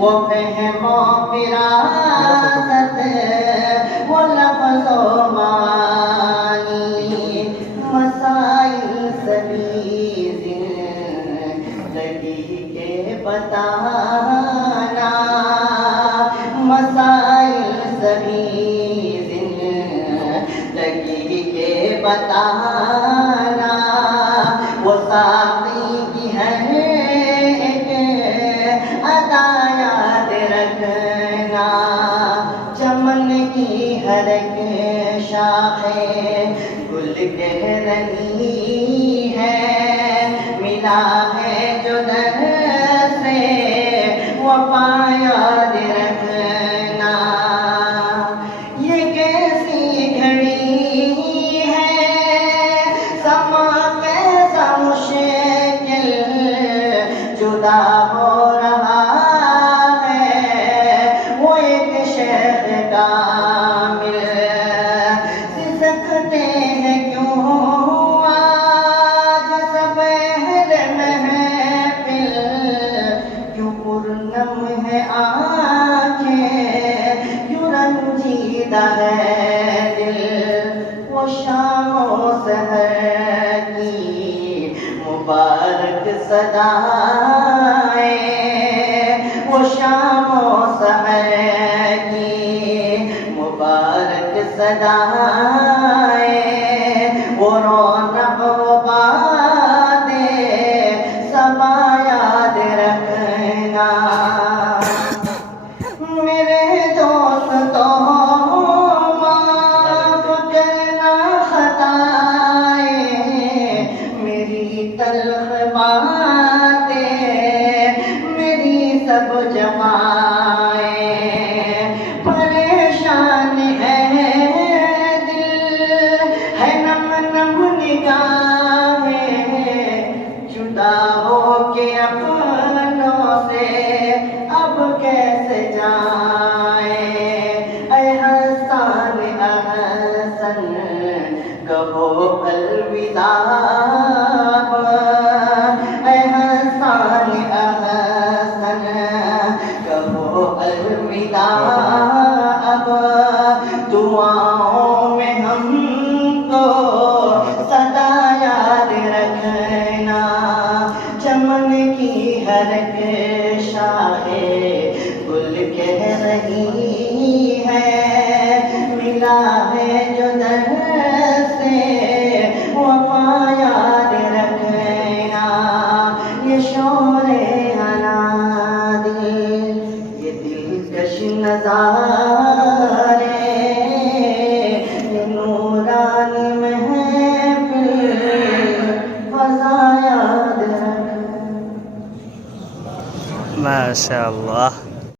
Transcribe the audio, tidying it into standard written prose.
وہ فہم و فراست وہ لفظ و معانی مسائل سبھی زندگی کے بتانا مسائل سبھی زندگی کے بتانا وہ ساقی کی ہے ایک ادا یاد رکھنا چمن کی ہر ایک شاخیں گل کہہ رہی ہے ملا ہے جو در سے وفا یاد رکھنا یہ کیسی گھڑی ہے سما کیسا مشکل جدا ہو رہا ہے وہ ایک شیخ کامل سسکتے ہیں کیوں آج سب اہل محفل کیوں پرنم ہے آنکھیں کیوں رنجیدہ ہے دل وہ شام و سحر کی مبارک صدائیں وہ شام و سحر کی مبارک صدائیں وہ رونق و باد صبا یاد رکھنا میرے دوستوں معاف کرنا خطائیں میری تلخ باتیں میری سب جمائیں پریشان ہے دل ہے نم نم نگاہیں جدا ہو کے اپنوں سے اب کیسے جائیں اے حسن احسن کہو الوداع اے حسن احسن کہو الوداع اب دعاؤں میں ہم کو سدا یاد رکھنا چمن کی ہر ایک شاخیں گل کہہ رہی ہے ملا ہے جو در سے وفا یاد رکھنا یہ شور انادی یہ دلکش نظارے یہ نورانی محفل فضا یاد رکھنا ما شاء اللہ.